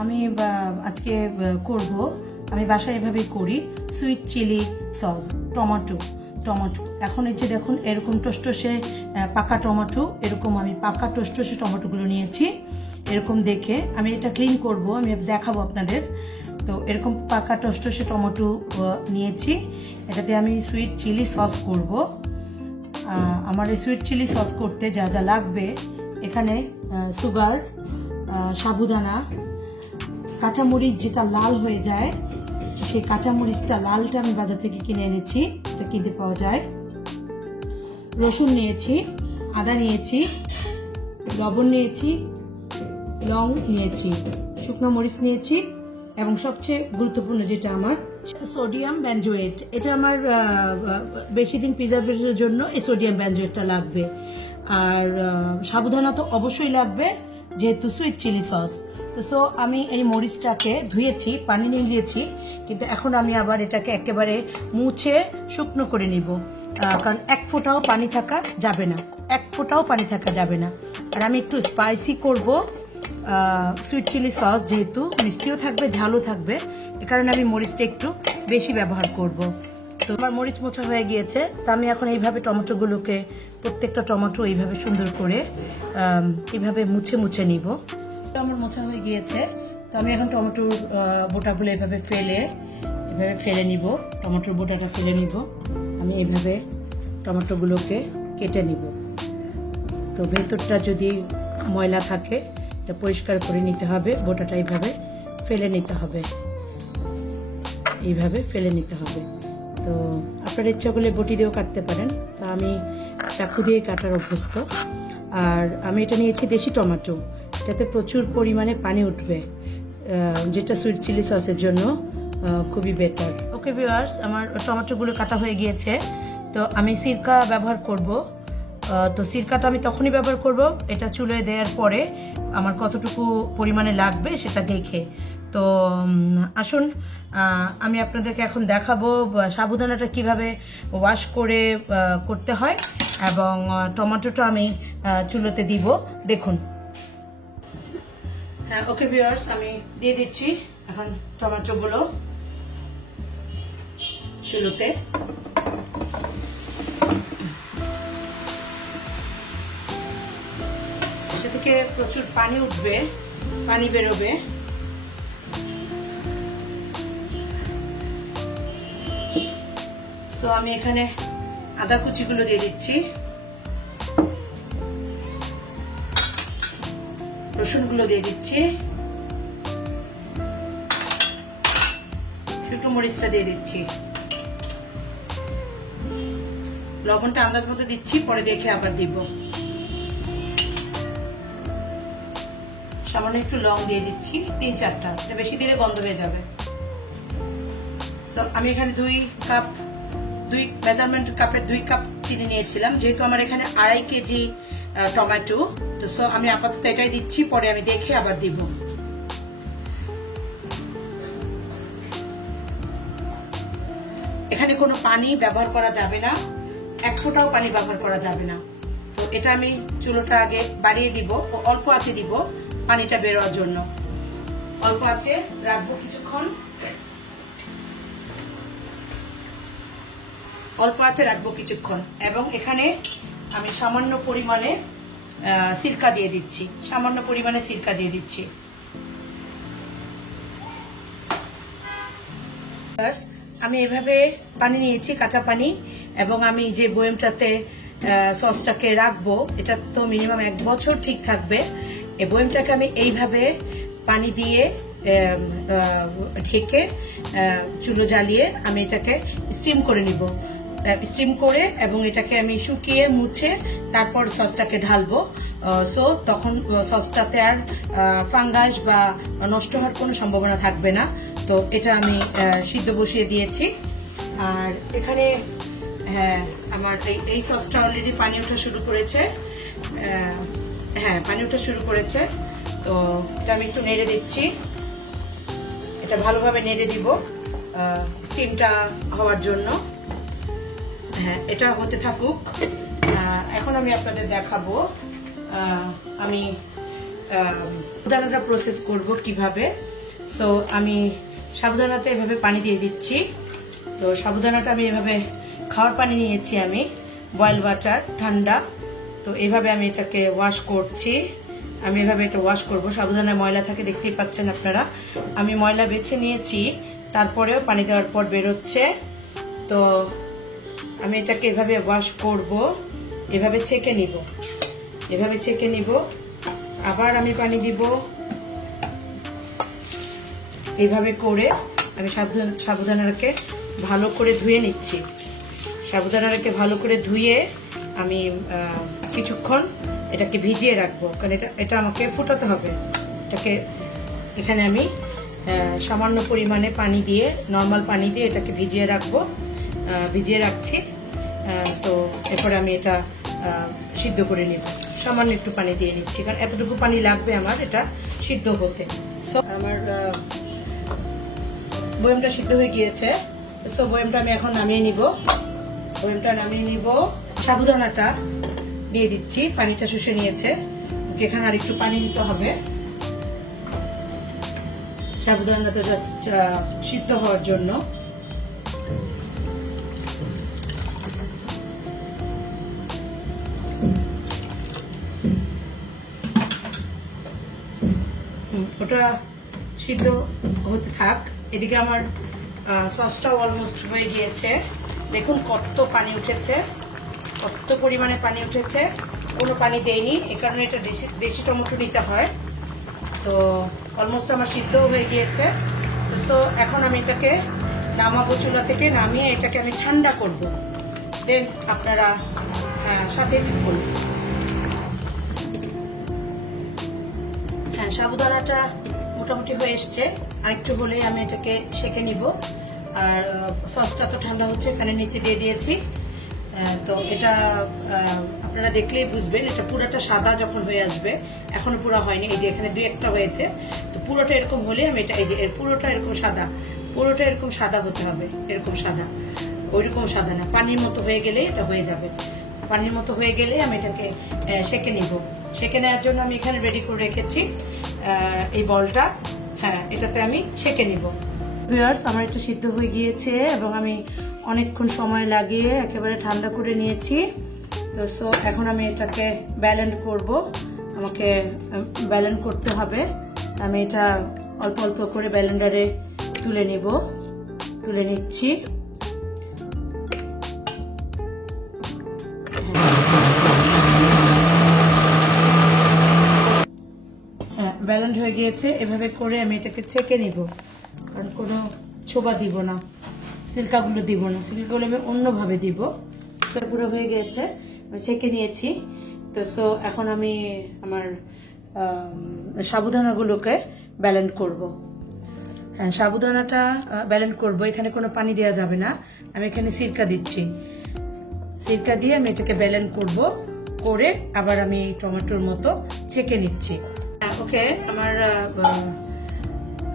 আমি আজকে করব, আমি বাসায় এভাবেই করি, সুইট চিলি সস, টমেটো। এখন এই যে দেখুন এরকম টসটসে পাকা টমেটো, এরকম আমি পাকা টসটসে টমেটোগুলো নিয়েছি। এরকম দেখে আমি এটা ক্লিন করব, আমি দেখাবো আপনাদের। তো এরকম পাকা টসটসে টমেটো নিয়েছি, এটাতে আমি সুইট চিলি সস করব। আমার এই সুইট চিলি সস করতে যা যা লাগবে, এখানে সুগার, সাবুদানা, কাঁচামরিচ যেটা লাল হয়ে যায়, সেই কাঁচামরিচটা লালটা আমি বাজার থেকে কিনে এনেছি, এটা কিনতে পাওয়া যায়। রসুন নিয়েছি, আদা নিয়েছি, লবণ নিয়েছি, লং নিয়েছি, শুকনো মরিচ নিয়েছি, এবং সবচেয়ে গুরুত্বপূর্ণ যেটা আমার সোডিয়াম বেনজোয়েট। এটা আমার বেশি দিন প্রিজার্ভেটিভের জন্য এই সোডিয়াম বেনজোয়েটটা লাগবে। আর সাবুদানা তো অবশ্যই লাগবে, যেহেতু সুইট চিলি সস। তো আমি এই মরিচটাকে ধুয়েছি, পানি নিংড়িয়েছি, কিন্তু এখন আমি আবার এটাকে একেবারে মুছে শুকনো করে নিব, কারণ এক ফোঁটাও পানি থাকা যাবে না, আর আমি একটু স্পাইসি করব। সুইট চিলি সস যেহেতু মিষ্টিও থাকবে, ঝালও থাকবে, এ কারণে আমি মরিচটা একটু বেশি ব্যবহার করব। তো আমার মরিচ মোছা হয়ে গিয়েছে, তো আমি এখন এইভাবে টমেটোগুলোকে, প্রত্যেকটা টমেটো এইভাবে সুন্দর করে এইভাবে মুছে নিব। আমার মোছা হয়ে গিয়েছে, তো আমি এখন টমেটোর বোটাগুলো এভাবে ফেলে নিব, টমেটোর বোটাটা ফেলে নিব। আমি এইভাবে টমেটোগুলোকে কেটে নিব। তো ভেতরটা যদি ময়লা থাকে এটা পরিষ্কার করে নিতে হবে, বোটাটা এইভাবে ফেলে নিতে হবে, তো আপনার ইচ্ছা করলে বটি দিয়েও কাটতে পারেন, তা আমি চাকু দিয়ে কাটার অভ্যস্ত। আর আমি এটা নিয়েছি দেশি টমেটো, এটাতে প্রচুর পরিমাণে পানি উঠবে, যেটা সুইট চিলি সসের জন্য খুবই বেটার। ওকে ভিউয়ার্স, আমার টমেটোগুলো কাটা হয়ে গিয়েছে, তো আমি সিরকা ব্যবহার করব। তো সিরকাটা আমি তখনই ব্যবহার করব এটা চুলোয় দেওয়ার পরে আমার কতটুকু পরিমাণে লাগবে সেটা দেখে। তো আসুন আমি আপনাদেরকে এখন দেখাবো সাবুদানাটা কিভাবে ওয়াশ করে করতে হয়, এবং টমেটোটা আমি চুলোতে দিব, দেখুন। হ্যাঁ, ওকে ভিউয়ার্স, আমি দিয়ে দিচ্ছি এখন টমেটোগুলো চুলোতে। এটা থেকে প্রচুর পানি উঠবে, পানি বেরোবে। তো আমি এখানে আদা কুচিগুলো দিয়ে দিচ্ছি, রসুনগুলো দিয়ে দিচ্ছি, শুকনো মরিচটা দিয়ে দিচ্ছি, লবণটা আন্দাজ মতো দিচ্ছি, পরে দেখে আবার দিব। সামান্য একটু লং দিয়ে দিচ্ছি, 3-4টা, বেশি দিলে গন্ধ হয়ে যাবে। আমি এখানে 2 মেজারমেন্ট কাপের 2 কাপ চিনি নিয়েছিলাম, যেহেতু আমার এখানে 2.5 কেজি টমেটো, তো আমি আপাতত এটাই দিচ্ছি, পরে আমি দেখে আবার দিব। এখানে কোনো পানি ব্যবহার করা যাবে না, 1 ফোঁটাও পানি ব্যবহার করা যাবে না। তো এটা আমি চুলোটা আগে বাড়িয়ে দিব, অল্প আঁচে দিব, পানিটা বেরোয়ার জন্য অল্প আঁচে রাখবো কিছুক্ষণ, এবং এখানে আমি সামান্য পরিমাণে সিরকা দিয়ে দিচ্ছি, আমি এভাবে পানি নিয়েছি, কাঁচা পানি, এবং আমি যে বয়ামটাতে সসটাকে রাখবো এটা তো মিনিমাম 1 বছর ঠিক থাকবে। এই বয়ামটাকে আমি এইভাবে পানি দিয়ে ঢেকে চুলো জ্বালিয়ে আমি এটাকে স্টিম করে নিব, এবং এটাকে আমি শুকিয়ে মুছে তারপর সসটাকে ঢালবো। তখন সসটাতে আর ফাঙ্গাস বা নষ্ট হওয়ার কোনো সম্ভাবনা থাকবে না। তো এটা আমি সিদ্ধ বসিয়ে দিয়েছি। আর এখানে আমার এই সসটা অলরেডি পানি ওঠা শুরু করেছে, তো এটা আমি একটু নেড়ে দিচ্ছি, এটা ভালোভাবে নেড়ে দিব স্টিমটা হওয়ার জন্য। হ্যাঁ, এটা হতে থাকুক। এখন আমি আপনাদের দেখাবো আমি সাবুদানাটা প্রসেস করব কিভাবে। সো আমি সাবুদানাতে এভাবে পানি দিয়ে দিচ্ছি। তো সাবুদানাটা আমি এভাবে খাওয়ার পানি নিয়েছি, আমি বয়েল ওয়াটার ঠান্ডা। তো এভাবে আমি এটাকে ওয়াশ করছি। আমি এভাবে এটা ওয়াশ করব। সাবুদানায় ময়লা থাকে, দেখতেই পাচ্ছেন আপনারা। আমি ময়লা বেছে নিয়েছি, তারপরেও পানি দেওয়ার পর বেরোচ্ছে। তো আমি এটাকে এভাবে ওয়াশ করব, এভাবে ছেঁকে নিব, এভাবে ছেঁকে নিব। আবার আমি পানি দিব। এইভাবে করে আমি সাবুদানাকে ভালো করে ধুয়ে নিচ্ছি। সাবুদানাকে ভালো করে ধুয়ে আমি কিছুক্ষণ এটাকে ভিজিয়ে রাখবো, কারণ এটা আমাকে ফুটাতে হবে। এটাকে এখানে আমি সামান্য পরিমাণে পানি দিয়ে, নর্মাল পানি দিয়ে এটাকে ভিজিয়ে রাখবো, ভিজিয়ে রাখছি। তো এরপরে আমি এটা সিদ্ধ করে নিব। সামান্য একটু পানি দিয়ে নিচ্ছি, কারণ এতটুকু পানি লাগবে আমার এটা সিদ্ধ হতে। সো আমার বয়মটা সিদ্ধ হয়ে গিয়েছে। সো বয়মটা আমি এখন নামিয়ে নিব। বয়মটা নামিয়ে নিব। সাবুদানাটা দিয়ে দিচ্ছি, পানিটা শুষে নিয়েছে। এখানে আর একটু পানি দিতে হবে সাবুদানাটা জাস্ট সিদ্ধ হওয়ার জন্য। ওটা সিদ্ধ হতে থাক। এদিকে আমার সসটা অলমোস্ট হয়ে গিয়েছে। দেখুন কত পানি উঠেছে, কত পরিমাণে পানি উঠেছে। কোনো পানি দেয়নি, এ কারণে এটা দেশি টমেটো নিতে হয়। তো অলমোস্ট আমার সিদ্ধ হয়ে গিয়েছে। সো এখন আমি এটাকে নামাবো, চুলা থেকে নামিয়ে এটাকে আমি ঠান্ডা করব। দেন আপনারা সাথে থাকুন। হ্যাঁ, সাবুদানাটা মোটামুটি হয়ে এসছে। আরেকটু হলেই আমি এটাকে সেঁকে নিব। আর সসটা তো ঠান্ডা হচ্ছে, ফ্যানের নিচে দিয়ে দিয়েছি। তো এটা আপনারা দেখলেই বুঝবেন, এটা পুরোটা সাদা যখন হয়ে আসবে, এখনো পুরো হয়নি, এই যে এখানে দুই একটা হয়েছে। তো পুরোটা এরকম হলে আমি এটা, এই যে এর পুরোটা এরকম সাদা, পুরোটা এরকম সাদা হতে হবে, এরকম সাদা, ওইরকম সাদা না, পানির মতো হয়ে গেলে এটা হয়ে যাবে। পানির মতো হয়ে গেলে আমি এটাকে সেঁকে নিব। সেঁকে নেওয়ার জন্য আমি এখানে রেডি করে রেখেছি এই বলটা। হ্যাঁ, এটাতে আমি সেঁকে নিব। ভিউয়ার্স, আমার এটা সিদ্ধ হয়ে গিয়েছে এবং আমি অনেকক্ষণ সময় লাগিয়ে একেবারে ঠান্ডা করে নিয়েছি। তো সো এখন আমি এটাকে ব্যালেন্ড করব। আমাকে ব্যালেন্ড করতে হবে। আমি এটা অল্প অল্প করে ব্যালেন্ডারে তুলে নিব, তুলে নিচ্ছি। হ্যাঁ, ব্যালেন্ড হয়ে গিয়েছে। এভাবে করে আমি এটাকে ছেঁকে নিব, কারণ কোনো ছোবা দিব না, সিল্কাগুলো দিব না, সিল্কাগুলো আমি অন্যভাবে দিব। পুরো হয়ে গিয়েছে, আমি ছেঁকে নিয়েছি। তো সো এখন আমি আমার সাবুদানাগুলোকে ব্যালেন্ড করব। হ্যাঁ, সাবুদানাটা ব্যালেন্ড করব। এখানে কোনো পানি দেওয়া যাবে না, আমি এখানে সিরকা দিচ্ছি। সিরকা দিয়ে আমি এটাকে ব্যালেন্ড করব, করে আবার আমি টমেটোর মতো ছেঁকে নিচ্ছি। ওকে, আমার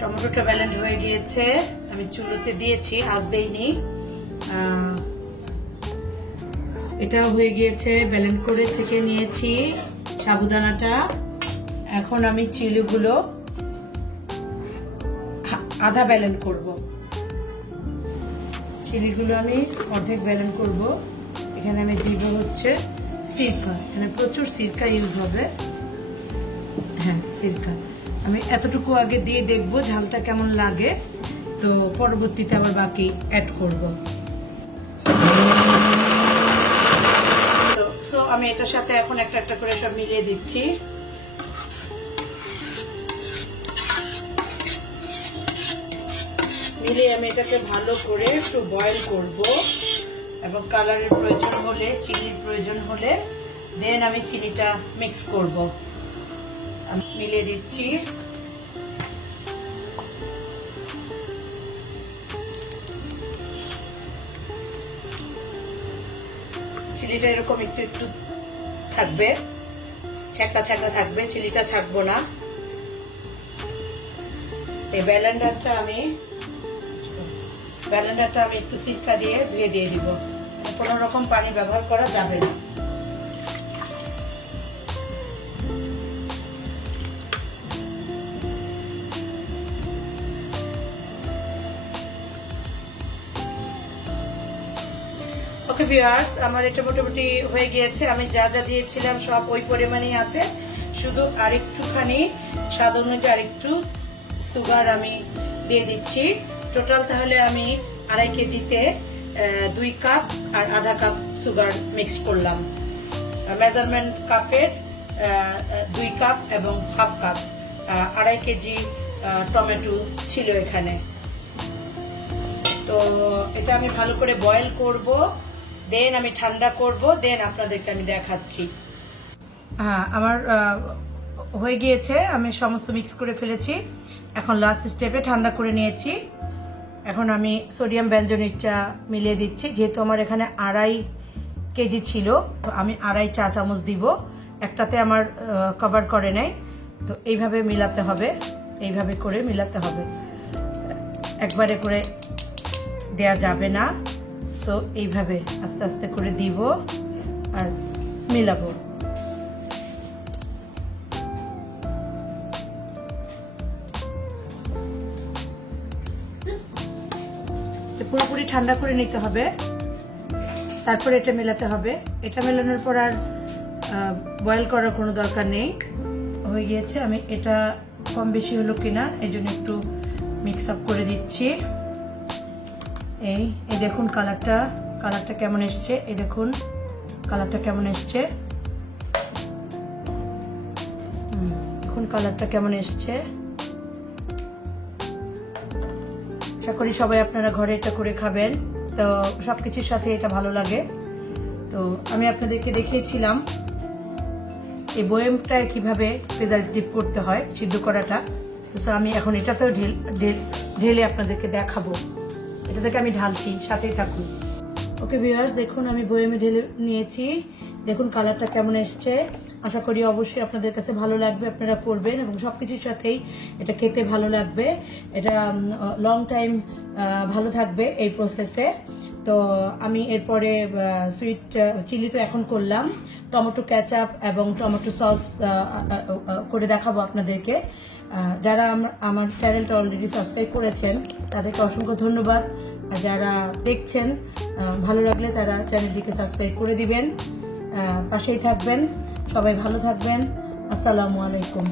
টমেটোটা ব্যালেন্ড হয়ে গিয়েছে। আমি চুলোতে দিয়েছি, আঁচ দেইনি। এটা হয়ে গিয়েছে, ব্যালেন্ড করে ছেঁকে নিয়েছি সাবুদানাটা। এখন আমি চিলিগুলো আধা ব্যালেন্ড করব। চিলিগুলো আমি অর্ধেক ব্যালেন্ড করব। এখানে আমি দিব হচ্ছে সিরকা, এখানে প্রচুর সিরকা ইউজ হবে। হ্যাঁ, সিরকা আমি এতটুকু আগে দিয়ে দেখবো ঝালটা কেমন লাগে, তো পরবর্তীতে আবার বাকি অ্যাড করব। তো আমি এটার সাথে এখন একটা একটা করে সব মিলিয়ে দিচ্ছি। মিলিয়ে আমি এটাকে ভালো করে একটু বয়েল করব, এবং কালারের প্রয়োজন হলে, চিনির প্রয়োজন হলে দেন আমি চিনিটা মিক্স করব। আমি মিলিয়ে দিচ্ছি। চিনিটা এরকম একটু একটু থাকবে, ছ্যাঁকা ছ্যাঁকা থাকবে, চিনিটা ছাকবো না। এই ব্যালেন্ডারটা আমি একটু সিরকা দিয়ে ধুয়ে দিয়ে দিব। কোনো রকম পানি ব্যবহার করা যাবে না। ওকে ভিউয়ার্স, আমার এটা মোটামুটি হয়ে গিয়েছে। আমি যা যা দিয়েছিলাম সব ওই পরিমাণেই আছে, শুধু আরেকটুখানি স্বাদ অনুযায়ী আরেকটু সুগার আমি দিয়ে দিচ্ছি। টোটাল তাহলে আমি 2.5 কেজিতে 2 কাপ আর আধা কাপ সুগার মিক্স করলাম। মেজারমেন্ট কাপের 2 কাপ এবং হাফ কাপ, 2.5 কেজি টমেটো ছিল এখানে। তো এটা আমি ভালো করে বয়েল করব, দেন আমি ঠান্ডা করব, দেন আপনাদেরকে আমি দেখাচ্ছি। আমার হয়ে গিয়েছে, আমি সমস্ত মিক্স করে ফেলেছি। এখন লাস্ট স্টেপে ঠান্ডা করে নিয়েছি। এখন আমি সোডিয়াম বেঞ্জোনেটটা মিলিয়ে দিচ্ছি। যেহেতু আমার এখানে 2.5 কেজি ছিল, তো আমি 2.5 চা চামচ দিব। একটাতে আমার কভার করে নাই, তো এইভাবে মিলাতে হবে, এইভাবে করে মিলাতে হবে, একবারে করে দেয়া যাবে না। সো এইভাবে আস্তে আস্তে করে দিব আর মিলাবো। পুরোপুরি ঠান্ডা করে নিতে হবে, তারপর এটা মেলাতে হবে। এটা মেলানোর পর আর বয়েল করার কোনো দরকার নেই, হয়ে গিয়েছে। আমি এটা কম বেশি হলো কিনা এই জন্য একটু মিক্স আপ করে দিচ্ছি। এই দেখুন কালারটা কেমন এসছে, এই দেখুন কালারটা কেমন এসছে, দেখুন কালারটা কেমন এসছে। আশা করি সবাই আপনারা ঘরে এটা করে খাবেন, তো সবকিছুর সাথে এটা ভালো লাগে। তো আমি আপনাদেরকে দেখিয়েছিলাম এই বয়েমটায় কিভাবে প্রিজারভেটিভ করতে হয়, সিদ্ধ করাটা। তো আমি এখন এটাতেও ঢেলে আপনাদেরকে দেখাবো। এটা থেকে আমি ঢালছি, সাথেই থাকুন। ওকে ভিউয়ার্স, দেখুন আমি বয়েমে ঢেলে নিয়েছি, দেখুন কালারটা কেমন এসছে। আশা করি অবশ্যই আপনাদের কাছে ভালো লাগবে, আপনারা করবেন এবং সবকিছুর সাথেই এটা খেতে ভালো লাগবে। এটা লং টাইম ভালো থাকবে এই প্রসেসে। তো আমি এরপরে সুইট চিলি তো এখন করলাম, টমেটো কেচাপ এবং টমেটো সস করে দেখাবো আপনাদেরকে। যারা আমার চ্যানেলটা অলরেডি সাবস্ক্রাইব করেছেন তাদেরকে অসংখ্য ধন্যবাদ। আর যারা দেখছেন, ভালো লাগলে তারা চ্যানেলটিকে সাবস্ক্রাইব করে দিবেন, পাশেই থাকবেন। সবাই ভালো থাকবেন। আসসালামু আলাইকুম।